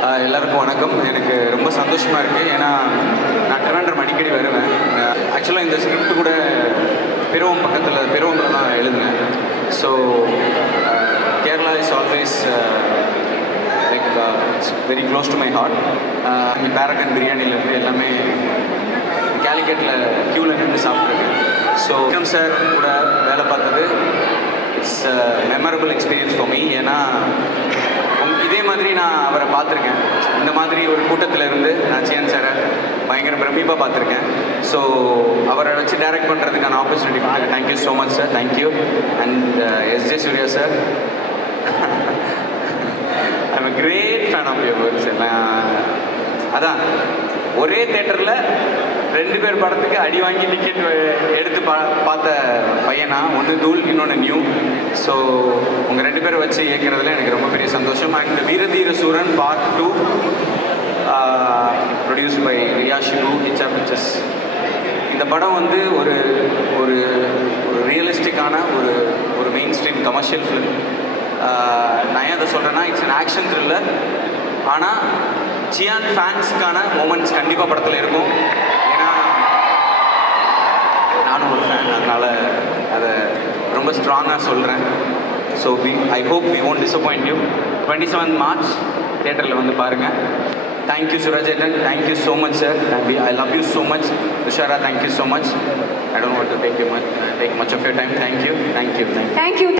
எல்லாருக்கும் வணக்கம். எனக்கு ரொம்ப சந்தோஷமாக இருக்குது. ஏன்னா நான் ட்ரிவாண்ட்ரம் அடிக்கடி வருவேன். ஆக்சுவலாக இந்த ஸ்கிரிப்ட் கூட பெருவம்பில் தான் எழுதுனேன். So Kerala is always like it's very close to my heart. இங்கே பேரகன் பிரியாணிலேருந்து எல்லாமே கேலிக்கட்டில் க்யூவில் நின்று சாப்பிட்ருக்கேன். ஸோ விக்ரம் சார் கூட வேலை பார்த்தது it's memorable experience for me. ஏன்னா இதே மாதிரி நான் அவரை பார்த்துருக்கேன். இந்த மாதிரி ஒரு கூட்டத்தில் இருந்து நான் சியான் சாரை பயங்கர பிரமிப்பாக பார்த்துருக்கேன். ஸோ அவரை வச்சு டைரக்ட் பண்ணுறதுக்கான ஆப்பர்ச்சுனிட்டி கொடுத்துருக்கேன். Thank you so much sir. Thank you. And S J. Suryah sir, I am a great fan of your work sir. நான் அதான் ஒரே தேட்டரில் 2 பேர் படத்துக்கு அடி வாங்கி டிக்கெட் எடுத்து பார்த்த பையனா, ஒன்று தூள் இன்னொன்று நியூ. ஸோ உங்கள் 2 பேரை வச்சு இயக்கிறதுல எனக்கு ரொம்ப பெரிய சந்தோஷம். And Veera Dheera Sooran part 2 produced by Riya Shibu HR Pictures. இந்த படம் வந்து ஒரு ஒரு ஒரு ரியலிஸ்டிக்கான ஒரு மெயின் ஸ்ட்ரீம் கமர்ஷியல் ஃபிலிம். நான் ஏன் அதை சொல்கிறேன்னா, இட்ஸ் அன் ஆக்ஷன் த்ரில்லர். ஆனால் சியான் ஃபேன்ஸுக்கான மூமெண்ட்ஸ் கண்டிப்பாக படத்தில் இருக்கும். ஏன்னா நானும் ஒரு ஃபேன், அதனால் அதை ரொம்ப ஸ்ட்ராங்காக சொல்கிறேன். So I hope we won't disappoint you. 27 March தியேட்டரில் வந்து பாருங்கள். Thank you Surajethan. Thank you so much sir. I love you so much. Dushara, thank you so much. I don't want to take much of your time. Thank you.